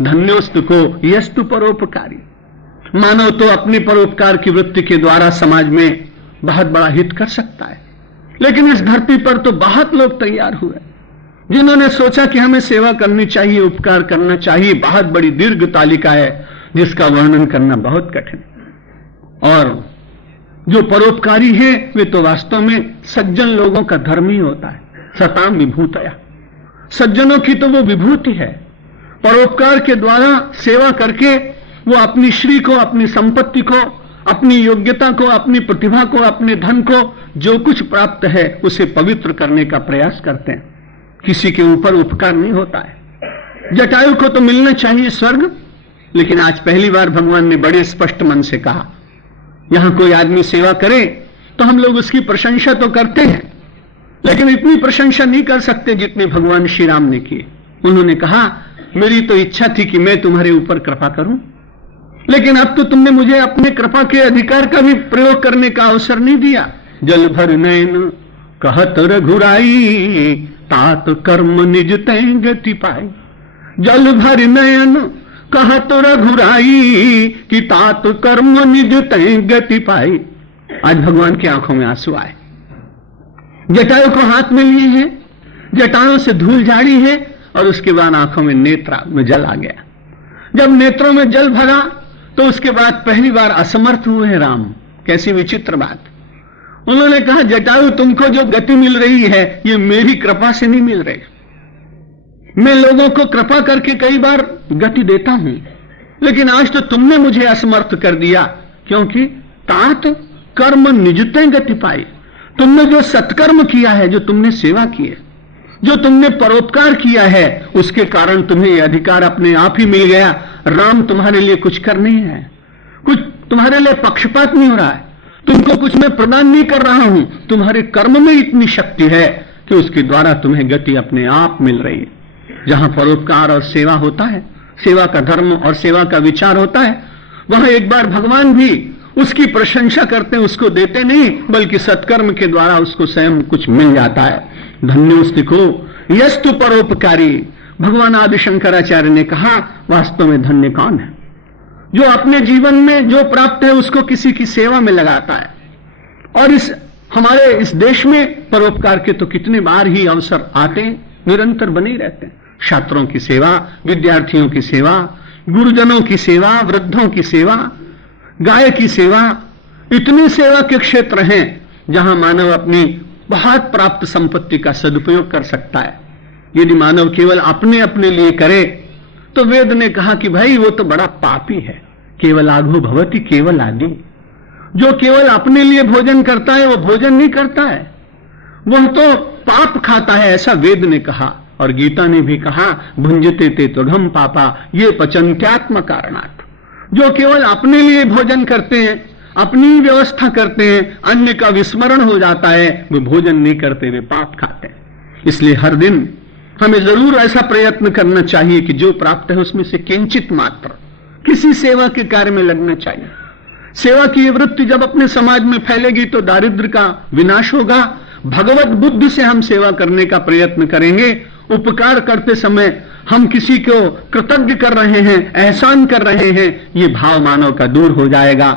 धन्योस्तु को यस्तु परोपकारी। मानव तो अपने परोपकार की वृत्ति के द्वारा समाज में बहुत बड़ा हित कर सकता है, लेकिन इस धरती पर तो बहुत लोग तैयार हुए जिन्होंने सोचा कि हमें सेवा करनी चाहिए, उपकार करना चाहिए। बहुत बड़ी दीर्घ तालिका है जिसका वर्णन करना बहुत कठिन है। और जो परोपकारी है वे तो वास्तव में सज्जन लोगों का धर्म ही होता है। सताम विभूतया, सज्जनों की तो वो विभूति है। परोपकार के द्वारा सेवा करके वो अपनी श्री को, अपनी संपत्ति को, अपनी योग्यता को, अपनी प्रतिभा को, अपने धन को, जो कुछ प्राप्त है उसे पवित्र करने का प्रयास करते हैं। किसी के ऊपर उपकार नहीं होता है। जटायु को तो मिलना चाहिए स्वर्ग, लेकिन आज पहली बार भगवान ने बड़े स्पष्ट मन से कहा, यहां कोई आदमी सेवा करे तो हम लोग उसकी प्रशंसा तो करते हैं, लेकिन इतनी प्रशंसा नहीं कर सकते जितनी भगवान श्री राम ने की। उन्होंने कहा, मेरी तो इच्छा थी कि मैं तुम्हारे ऊपर कृपा करूं, लेकिन अब तो तुमने मुझे अपने कृपा के अधिकार का भी प्रयोग करने का अवसर नहीं दिया। जल भर नयन कहत रघुराई, तात कर्म निज तै गति पाई। जल भर नयन कहत रघुराई, कि तात कर्म निज तै गति पाई। आज भगवान की आंखों में आंसू आए। जटायु को हाथ में लिए हैं, जटाओं से धूल झाड़ी है, और उसके बाद आंखों में नेत्र में जल आ गया। जब नेत्रों में जल भरा तो उसके बाद पहली बार असमर्थ हुए हैं राम। कैसी विचित्र बात। उन्होंने कहा, जटायु तुमको जो गति मिल रही है ये मेरी कृपा से नहीं मिल रही। मैं लोगों को कृपा करके कई बार गति देता हूं, लेकिन आज तो तुमने मुझे असमर्थ कर दिया, क्योंकि तात कर्म निजते गति पाई। तुमने जो सत्कर्म किया है, जो तुमने सेवा की है, जो तुमने परोपकार किया है, उसके कारण तुम्हें यह अधिकार अपने आप ही मिल गया। राम तुम्हारे लिए कुछ कर नहीं है, कुछ तुम्हारे लिए पक्षपात नहीं हो रहा है, तुमको कुछ मैं प्रदान नहीं कर रहा हूं। तुम्हारे कर्म में इतनी शक्ति है कि उसके द्वारा तुम्हें गति अपने आप मिल रही है। जहां परोपकार और सेवा होता है, सेवा का धर्म और सेवा का विचार होता है, वहां एक बार भगवान भी उसकी प्रशंसा करते हैं, उसको देते नहीं, बल्कि सत्कर्म के द्वारा उसको स्वयं कुछ मिल जाता है। धन्योस्तिको यस्तु परोपकारी। भगवान आदि शंकराचार्य ने कहा, वास्तव में धन्य कौन है जो अपने जीवन में जो प्राप्त है उसको किसी की सेवा में लगाता है। और हमारे इस देश में परोपकार के तो कितने बार ही अवसर आते हैं, निरंतर बने ही रहते हैं। छात्रों की सेवा, विद्यार्थियों की सेवा, गुरुजनों की सेवा, वृद्धों की सेवा, गाय की सेवा, इतनी सेवा के क्षेत्र हैं जहां मानव अपनी बहुत प्राप्त संपत्ति का सदुपयोग कर सकता है। यदि मानव केवल अपने अपने लिए करे तो वेद ने कहा कि भाई वो तो बड़ा पापी है। केवल आघो भवति केवल आदि। जो केवल अपने लिए भोजन करता है वो भोजन नहीं करता है, वह तो पाप खाता है, ऐसा वेद ने कहा। और गीता ने भी कहा, भुंजते ते त्वघम पापा ये पचन्त्यात्म कारणात्। जो केवल अपने लिए भोजन करते हैं, अपनी व्यवस्था करते हैं, अन्य का विस्मरण हो जाता है, वे भोजन नहीं करते, वे पाप खाते हैं। इसलिए हर दिन हमें जरूर ऐसा प्रयत्न करना चाहिए कि जो प्राप्त है उसमें से किंचित मात्र किसी सेवा के कार्य में लगना चाहिए। सेवा की वृत्ति जब अपने समाज में फैलेगी तो दारिद्र्य का विनाश होगा। भगवत बुद्धि से हम सेवा करने का प्रयत्न करेंगे। उपकार करते समय हम किसी को कृतज्ञ कर रहे हैं, एहसान कर रहे हैं, ये भाव मानव का दूर हो जाएगा।